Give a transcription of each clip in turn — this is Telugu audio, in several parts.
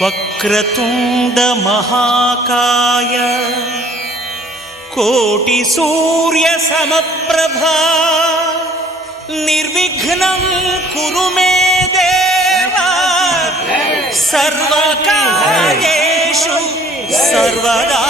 వక్రతుండ మహాకాయ కోటి సూర్య సమప్రభా నిర్విఘ్నం కురు మే దేవా సర్వకార్యేషు సర్వదా.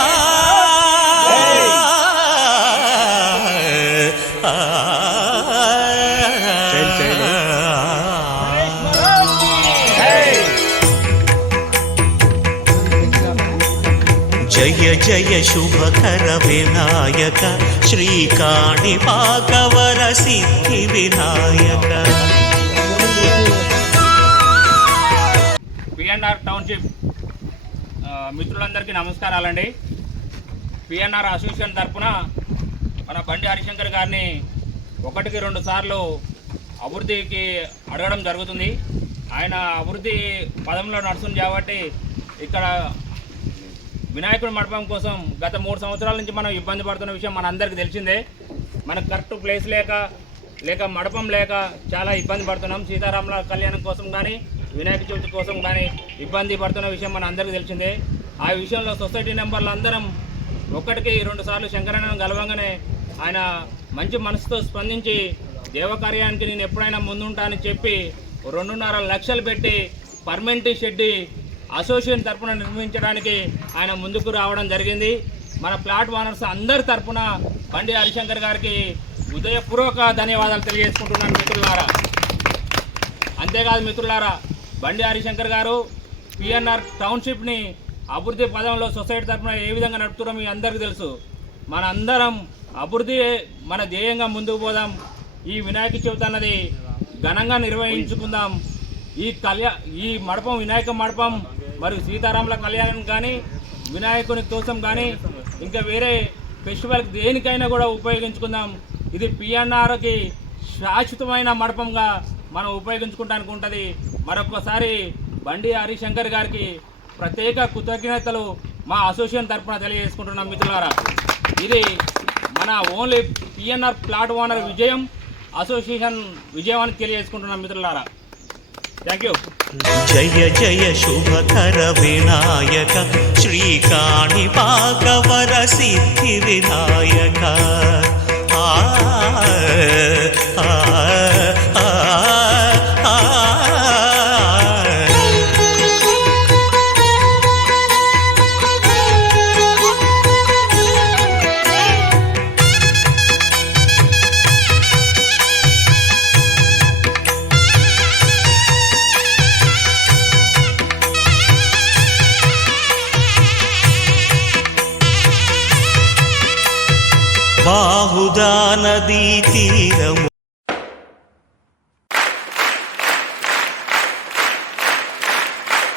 జయ జయ శుభకర వినాయక శ్రీకాణిపాకవర సిద్ధి వినాయక. పిఎన్ఆర్ టౌన్షిప్ మిత్రులందరికీ నమస్కారాలండి. పిఎన్ఆర్ అసోసియేషన్ తరఫున మన బండి హరిశంకర్ గారిని 1-2 సార్లు అభివృద్ధికి అడగడం జరుగుతుంది. ఆయన అభివృద్ధి పదంలో నడుస్తుంది కాబట్టి ఇక్కడ వినాయకుడి మండపం కోసం గత 3 సంవత్సరాల నుంచి మనం ఇబ్బంది పడుతున్న విషయం మన అందరికీ తెలిసిందే. మనకు కరెక్ట్ ప్లేస్ లేక మండపం లేక చాలా ఇబ్బంది పడుతున్నాం. సీతారాముల కళ్యాణం కోసం కానీ వినాయక చవితి కోసం కానీ ఇబ్బంది పడుతున్న విషయం మన అందరికీ తెలిసిందే. ఆ విషయంలో సొసైటీ మెంబర్లు అందరం 1-2 సార్లు శంకరన్నను గెలవంగానే ఆయన మంచి మనసుతో స్పందించి దేవకార్యానికి నేను ఎప్పుడైనా ముందుంటానని చెప్పి 2.5 లక్షలు పెట్టి పర్మనెంట్ షెడ్ అసోసియేషన్ తరఫున నిర్మించడానికి ఆయన ముందుకు రావడం జరిగింది. మన ప్లాట్ ఓనర్స్ అందరి తరఫున బండి హరిశంకర్ గారికి హృదయపూర్వక ధన్యవాదాలు తెలియజేసుకుంటున్నాను మిత్రులారా. అంతేకాదు మిత్రులారా, బండి హరిశంకర్ గారు పిఎన్ఆర్ టౌన్షిప్ని అభివృద్ధి పదంలో సొసైటీ తరఫున ఏ విధంగా నడుపుతున్నారో మీ అందరికీ తెలుసు. మనందరం అభివృద్ధి మన ధ్యేయంగా ముందుకు పోదాం. ఈ వినాయక చవితి అన్నది ఘనంగా నిర్వహించుకుందాం. ఈ మండపం వినాయక మండపం మరియు సీతారాముల కళ్యాణం కానీ వినాయకుని కోసం కానీ ఇంకా వేరే ఫెస్టివల్కి దేనికైనా కూడా ఉపయోగించుకుందాం. ఇది పిఎన్ఆర్కి శాశ్వతమైన మండపంగా మనం ఉపయోగించుకుంటానికి ఉంటుంది. మరొకసారి బండి హరిశంకర్ గారికి ప్రత్యేక కృతజ్ఞతలు మా అసోసియేషన్ తరఫున తెలియజేసుకుంటున్నాం మిత్రులారా. ఇది మన ఓన్లీ పిఎన్ఆర్ ప్లాట్ ఓనర్ విజయం, అసోసియేషన్ విజయం అని తెలియజేసుకుంటున్నాం మిత్రులారా. Thank you. జయ జయ శుభకర వినాయక శ్రీకాణిపాకవర సిద్ధి వినాయక. బాహుదా నదీ తీరము